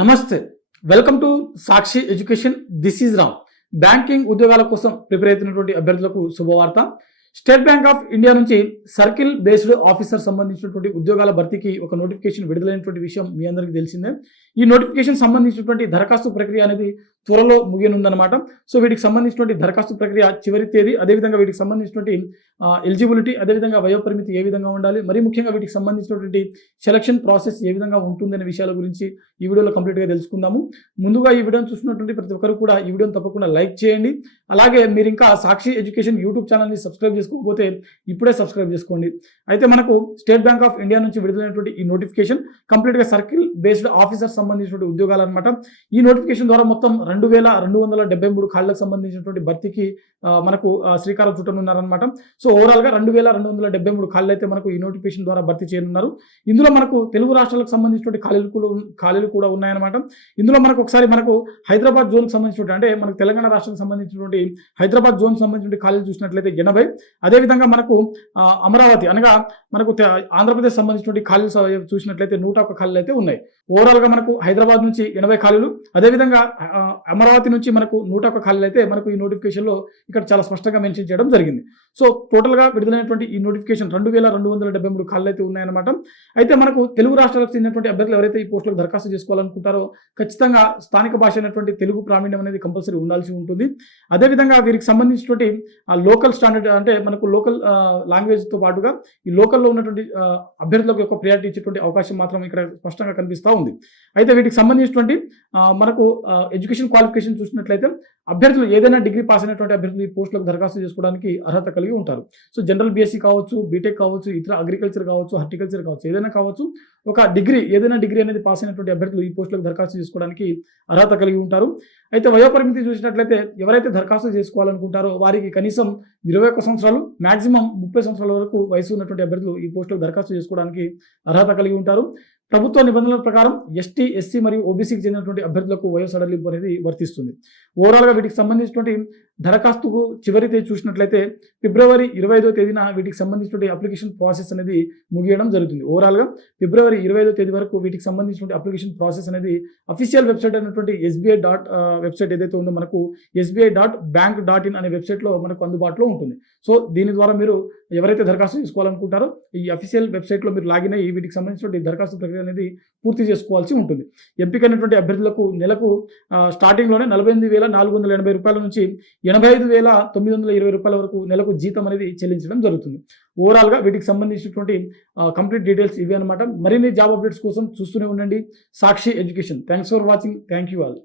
నమస్తే, welcome to Sakshi education. This is Ram. Banking ఉద్యోగాల కోసం ప్రిపేర్ అవుతున్నటువంటి అభ్యర్థులకు శుభవార్త. స్టేట్ బ్యాంక్ ఆఫ్ ఇండియా నుంచి సర్కిల్ బేస్డ్ ఆఫీసర్ సంబంధించినటువంటి ఉద్యోగాల భర్తీకి ఒక నోటిఫికేషన్ విడుదలైనటువంటి విషయం మీ అందరికీ తెలిసిందే. ఈ నోటిఫికేషన్ సంబంధించినటువంటి దరఖాస్తు ప్రక్రియ అనేది త్వరలో ముగియనుందన్నమాట. సో వీటికి సంబంధించినటువంటి దరఖాస్తు ప్రక్రియ చివరి తేదీ, అదేవిధంగా వీటికి సంబంధించినటువంటి ఎలిజిబిలిటీ, అదేవిధంగా వయోపరిమితి ఏ విధంగా ఉండాలి, మరీ ముఖ్యంగా వీటికి సంబంధించినటువంటి సెలక్షన్ ప్రాసెస్ ఏ విధంగా ఉంటుందనే విషయాల గురించి ఈ వీడియోలో కంప్లీట్గా తెలుసుకుందాము. ముందుగా ఈ వీడియోని చూస్తున్నటువంటి ప్రతి ఒక్కరు కూడా ఈ వీడియోని తప్పకుండా లైక్ చేయండి. అలాగే మీరు ఇంకా సాక్షి ఎడ్యుకేషన్ యూట్యూబ్ ఛానల్ని సబ్స్క్రైబ్ చేసుకోకపోతే ఇప్పుడే సబ్స్క్రైబ్ చేసుకోండి. అయితే మనకు స్టేట్ బ్యాంక్ ఆఫ్ ఇండియా నుంచి విడుదలైనటువంటి ఈ నోటిఫికేషన్ కంప్లీట్గా సర్కిల్ బేస్డ్ ఆఫీసర్ సంబంధించినటువంటి ఉద్యోగాలు అనమాట. ఈ నోటిఫికేషన్ ద్వారా మొత్తం 2273 ఖాళీలకు సంబంధించినటువంటి భర్తీకి మనకు శ్రీకారం చుట్టనున్నారనమాట. సో ఓవరాల్గా 2273 ఖాళీలు అయితే మనకు ఈ నోటిఫికేషన్ ద్వారా భర్తీ చేయనున్నారు. ఇందులో మనకు తెలుగు రాష్ట్రాలకు సంబంధించినటువంటి ఖాళీలు కూడా ఉన్నాయన్నమాట. ఇందులో మనకు ఒకసారి మనకు హైదరాబాద్ జోన్కి సంబంధించినటువంటి, అంటే మనకు తెలంగాణ రాష్ట్రానికి సంబంధించినటువంటి హైదరాబాద్ జోన్ సంబంధించిన ఖాళీలు చూసినట్లయితే 80, అదేవిధంగా మనకు అమరావతి అనగా మనకు ఆంధ్రప్రదేశ్ సంబంధించినటువంటి ఖాళీలు చూసినట్లయితే 101 ఖాళీలు అయితే ఉన్నాయి. ఓవరాల్గా మనకు హైదరాబాద్ నుంచి 80 ఖాళీలు, అదేవిధంగా అమరావతి నుంచి మనకు 101 ఖాళీలు అయితే మనకు ఈ నోటిఫికేషన్లో ఇక్కడ చాలా స్పష్టంగా మెన్షన్ చేయడం జరిగింది. సో టోటల్గా విడుదలైనటువంటి ఈ నోటిఫికేషన్ 2273 ఖాళీలు అయితే ఉన్నాయన్నమాట. అయితే మనకు తెలుగు రాష్ట్రాలకు చెందినటువంటి అభ్యర్థులు ఎవరైతే ఈ పోస్టులకు దరఖాస్తు చేసుకోవాలనుకుంటారో ఖచ్చితంగా స్థానిక భాష అయినటువంటి తెలుగు ప్రావీణ్యం అనేది కంపల్సరీ ఉండాల్సి ఉంటుంది. అదేవిధంగా వీరికి సంబంధించినటువంటి లోకల్ స్టాండర్డ్, అంటే మనకు లోకల్ లాంగ్వేజ్తో పాటుగా ఈ లోకల్లో ఉన్నటువంటి అభ్యర్థులకు యొక్క ప్రియారిటీ ఇచ్చేటువంటి అవకాశం మాత్రం ఇక్కడ స్పష్టంగా కనిపిస్తూ ఉంది. అయితే వీటికి సంబంధించినటువంటి మనకు ఎడ్యుకేషన్ క్వాలిఫికేషన్ చూసినట్లయితే అభ్యర్థులు ఏదైనా డిగ్రీ పాస్ అయినటువంటి అభ్యర్థులు ఈ పోస్టులకు దరఖాస్తు చేసుకోవడానికి అర్హత కలిగి ఉంటారు. సో జనరల్ బీఎస్సీ కావచ్చు, బీటెక్ కావచ్చు, ఇతర అగ్రికల్చర్ కావచ్చు, హార్టికల్చర్ కావచ్చు, ఏదైనా కావచ్చు, ఒక ఏదైనా డిగ్రీ అనేది పాస్ అయినటువంటి అభ్యర్థులు ఈ పోస్టులకు దరఖాస్తు చేసుకోవడానికి అర్హత కలిగి ఉంటారు. అయితే వయోపరిమితి చూసినట్లయితే ఎవరైతే దరఖాస్తు చేసుకోవాలనుకుంటారో వారికి కనీసం 21 సంవత్సరాలు, మాక్సిమం 30 సంవత్సరాల వరకు వయసు ఉన్నటువంటి అభ్యర్థులు ఈ పోస్టులకు దరఖాస్తు చేసుకోవడానికి అర్హత కలిగి ఉంటారు. ప్రభుత్వ నిబంధనల ప్రకారం ఎస్టీ, ఎస్సీ మరియు ఓబీసీకి చెందినటువంటి అభ్యర్థులకు వయో సడలింపు అనేది వర్తిస్తుంది. ఓవరాల్గా వీటికి సంబంధించినటువంటి దరఖాస్తుకు చివరి తేదీ చూసినట్లయితే ఫిబ్రవరి 25వ తేదీన వీటికి సంబంధించినటువంటి అప్లికేషన్ ప్రాసెస్ అనేది ముగియడం జరుగుతుంది. ఓవరాల్గా ఫిబ్రవరి 25వ తేదీ వరకు వీటికి సంబంధించినటువంటి అప్లికేషన్ ప్రాసెస్ అనేది అఫీషియల్ వెబ్సైట్ అయినటువంటి SBI వెబ్సైట్ ఏదైతే ఉందో మనకు SBI.bank.in అనే వెబ్సైట్లో మనకు అందుబాటులో ఉంటుంది. సో దీని ద్వారా మీరు ఎవరైతే దరఖాస్తు చేసుకోవాలనుకుంటారో ఈ అఫీషియల్ వెబ్సైట్లో మీరు లాగిన్ అయ్యి వీటికి సంబంధించినటువంటి దరఖాస్తు ప్రక్రియ అనేది పూర్తి చేసుకోవాల్సి ఉంటుంది. ఎంపికైనటువంటి అభ్యర్థులకు నెలకు స్టార్టింగ్లోనే 48,480 రూపాయల నుంచి 85,920 రూపాయల వరకు నెలకు జీతం అనేది చెల్లించడం జరుగుతుంది. ఓవరాల్గా వీటికి సంబంధించినటువంటి కంప్లీట్ డీటెయిల్స్ ఇవి అనమాట. మరిన్ని జాబ్ అప్డేట్స్ కోసం చూస్తూనే ఉండండి Sakshi Education. Thanks for watching. Thank you all.